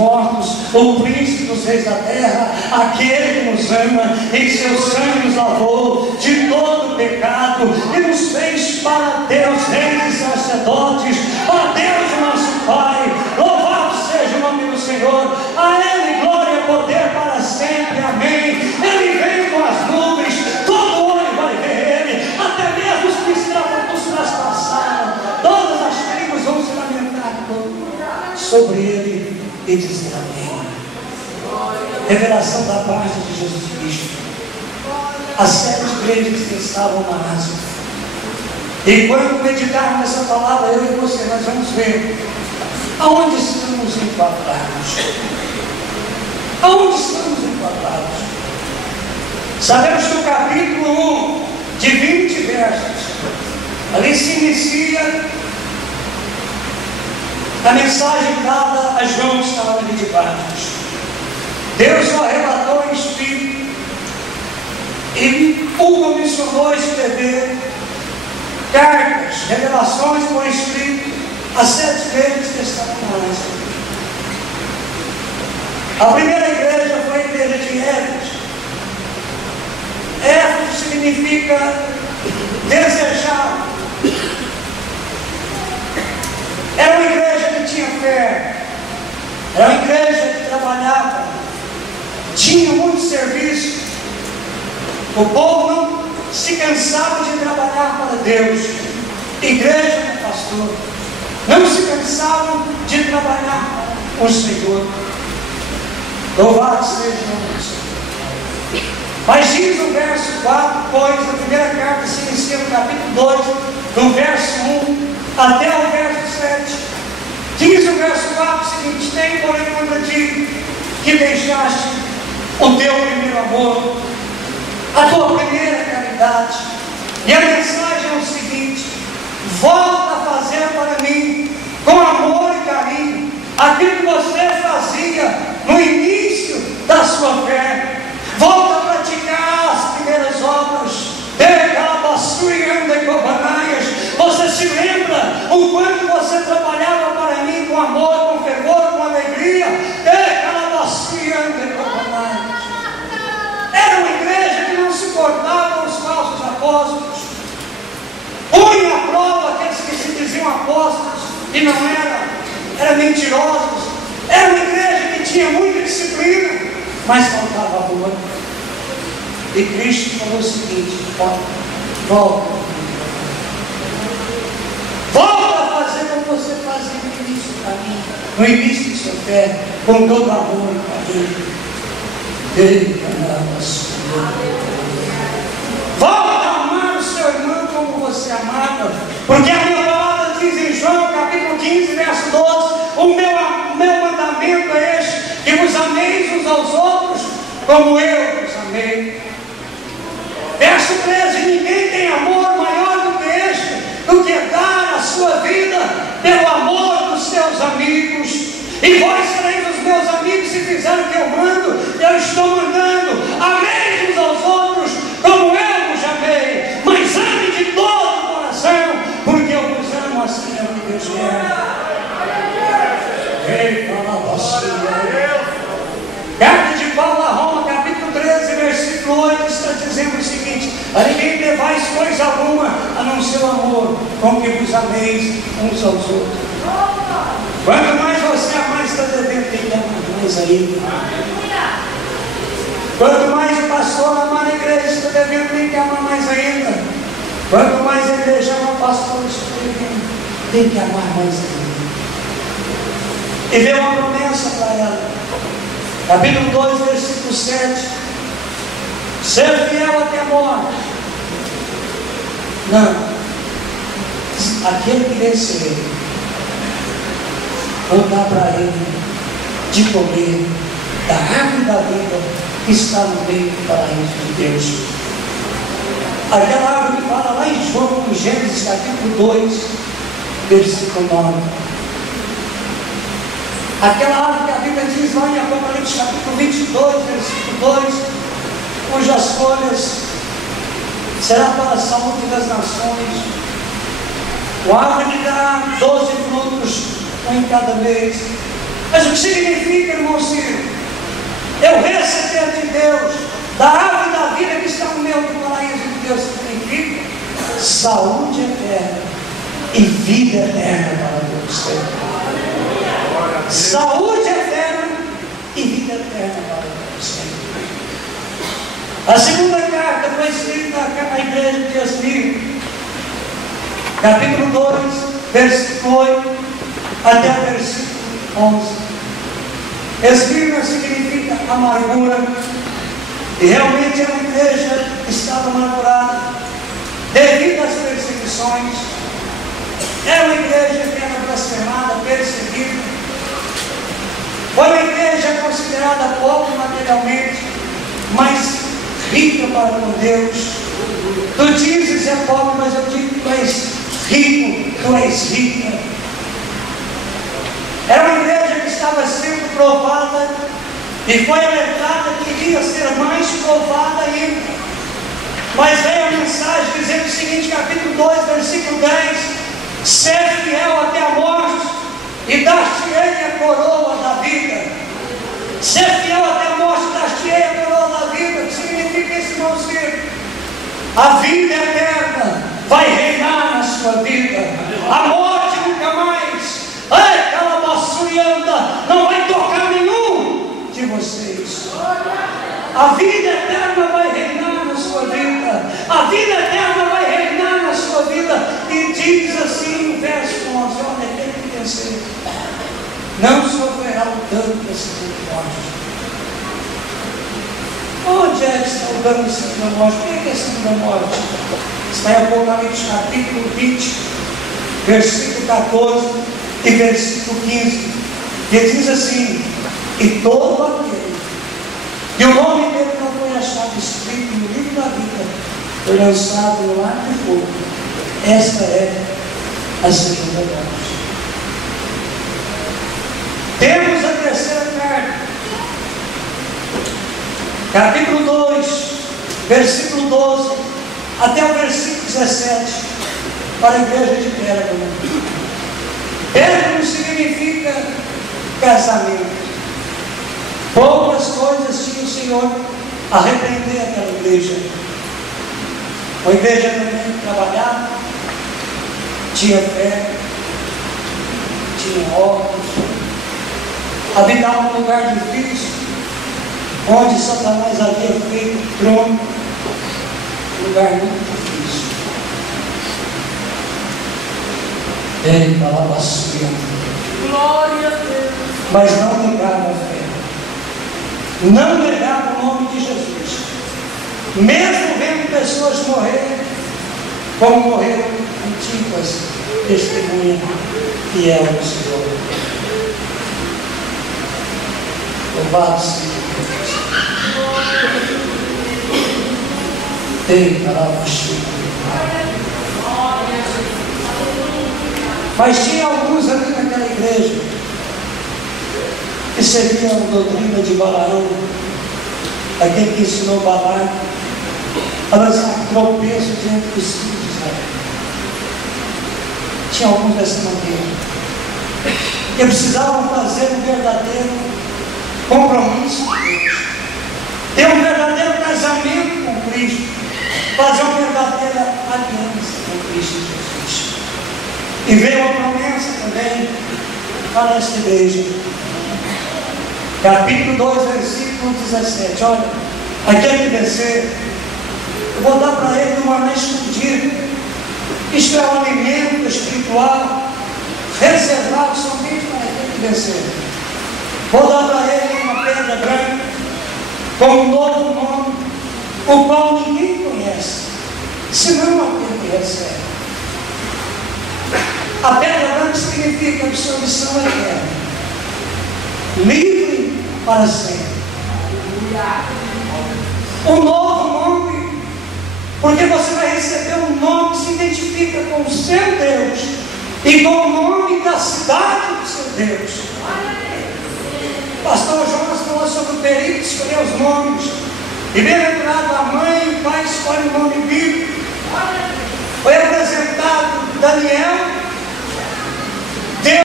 mortos, o príncipe dos reis da terra, aquele que nos ama, em seu sangue nos lavou de todo pecado e nos fez para Deus reis e sacerdotes, para Deus nosso Pai. Louvado seja o nome do Senhor, a Ele glória e poder para sempre, amém. Ele vem com as nuvens, todo olho vai ver Ele, até mesmo os que traspassaram, todas as tribos vão se lamentar sobre Ele e dizer amém. Revelação da parte de Jesus Cristo. As 7 igrejas que estavam na Ásia. E quando meditarmos nessa palavra, eu e você, nós vamos ver aonde estamos enquadrados. Aonde estamos enquadrados? Sabemos que o capítulo 1, de 20 versos, ali se inicia a mensagem dada a João que estava ali de Patmos. Deus só relatou em Espírito e o comissionou a escrever cartas, revelações por Espírito a 7 igrejas que estavam na Ásia. A primeira igreja foi a igreja de Éfeso. Éfeso significa desejar. Era uma igreja que tinha fé, era uma igreja que trabalhava, tinha muito serviço. O povo não se cansava de trabalhar para Deus. Igreja do pastor não se cansavam de trabalhar para o Senhor. Louvado seja o nome do Senhor. Mas diz o verso 4, pois a primeira carta se inicia no capítulo 2, do verso 1 até o verso 7. Diz o verso 4 o seguinte: tem porém contra ti que deixaste o teu primeiro amor, a tua primeira caridade. E a mensagem é o seguinte: volta a fazer para mim com amor e carinho aquilo que você fazia no início da sua fé. Volta a praticar as primeiras obras. Você se lembra o quanto você trabalhava para mim com amor, com fervor, com alegria? Era uma igreja que não se importava com os falsos apóstolos, punha à prova aqueles que se diziam apóstolos e não eram mentirosos. Era uma igreja que tinha muita disciplina, mas faltava amor. E Cristo falou o seguinte: volta a fazer como você fazia no início do caminho, no início de sua fé, com todo amor e carinho. Volta a amar o seu irmão como você amava, porque a minha palavra diz em João capítulo 15, verso 12: o meu mandamento é este, que vos ameis uns aos outros como eu vos amei. Verso 13: ninguém tem amor maior do que este, do que dar a sua vida pelo amor dos seus amigos. E vós sereis os meus amigos se fizerem o que eu mando. Eu estou mandando: amei uns aos outros como eu vos amei. Mas ame de todo o coração, porque eu vos amo assim é o que Deus quer. Carta de Paulo a Roma, capítulo 13, versículo 8, está dizendo o seguinte: a ninguém devais coisa alguma, a não ser o amor, com que vos ameis uns aos outros. Quanto mais você amar, está devendo, tem que amar mais ainda. Quanto mais o pastor amar a igreja, está devendo, tem que amar mais ainda. Quanto mais a igreja ama o pastor, está devendo, tem que amar mais ainda. E deu uma promessa para ela. Capítulo 2, versículo 7. Ser fiel até a morte. Não. Aquele que vencer, vou dar para ele de comer da árvore da vida que está no meio do paraíso de Deus. Aquela árvore que fala lá em João, em Gênesis capítulo 2, versículo 9. Aquela árvore que a Bíblia diz lá em Apocalipse capítulo 22, versículo 2, cujas folhas será para a saúde das nações. O árvore que dá 12 frutos, um em cada mês. Mas o que significa, irmãozinho? Eu receber de Deus, da árvore da vida que está no meio do paraíso de Deus, significa saúde eterna e vida eterna para Deus. Saúde eterna e vida eterna para Deus. A segunda carta foi escrita na igreja de Esmirna, capítulo 2, versículo 8 até o versículo 11. Esmirna significa amargura, e realmente a igreja estava amargurada devido às perseguições. Era uma igreja que era blasfemada, perseguida. Foi uma igreja considerada pobre materialmente, mas rica para com Deus. Tu dizes é pobre, mas eu digo que tu és rico, tu és rica. Era uma igreja que estava sendo provada e foi alertada que iria ser mais provada ainda. Mas veio a mensagem dizendo o seguinte, capítulo 2, versículo 10: ser fiel até a morte e dar-te-ei a coroa da vida. Ser fiel até a morte e dar-te-ei a coroa da vida. O que significa isso, irmãozinho? A vida eterna vai reinar na sua vida. A morte nunca mais. Ei, calabaçurianda, não vai tocar nenhum de vocês. A vida eterna vai reinar na sua vida. A vida eterna vai reinar na sua vida. E diz assim no verso 11: olha, aquele que vencer não sofrerá o dano da segunda morte. Onde é que está o dano da segunda morte? O que é a segunda morte? Está em Apocalipse capítulo 20, versículo 14 e versículo 15, que diz assim: e todo aquele que o nome dele não foi achado escrito no livro da vida foi lançado no lago de fogo. Esta é a segunda morte. Temos a terceira carta, capítulo 2, versículo 12 até o versículo 17, para a igreja de Pérgamo. Pérgamo significa casamento. Poucas coisas tinha o Senhor a repreender aquela igreja. Uma igreja também que trabalhava, tinha fé, tinha obras, habitava num lugar difícil, onde Satanás havia feito trono, um lugar muito difícil. Ele falava assim, glória a Deus, mas não negava a fé, não negava o nome de Jesus, mesmo vendo pessoas morrerem, como morreram antigas, testemunha fiel do Senhor. Louvado seja Deus. Tem palavras. Mas tinha alguns ali naquela igreja que seguiam a doutrina de Balaão, aquele que ensinou Balaão a lançar tropeço diante dos filhos de Israel. Tinha alguns dessa maneira, que precisavam fazer um verdadeiro compromisso com Deus, ter um verdadeiro casamento com Cristo, fazer uma verdadeira aliança com Cristo Jesus. E veio a promessa também para esta igreja, capítulo 2, versículo 17. Olha, aquele que vencer, eu vou dar para ele uma maná escondida. Isto é um alimento espiritual reservado somente para aquele que vencer. Vou dar para ele uma pedra branca com um novo nome, o qual ninguém conhece, senão aquele que recebe. A pedra branca significa absolvição eterna, livre para sempre. Um novo nome, porque você vai receber um nome que se identifica com o seu Deus e com o nome da cidade do seu Deus. Pastor Jonas falou sobre o perigo de escolher os nomes, e bem-aventurado a mãe e o pai escolhem o nome bíblico. Foi apresentado Daniel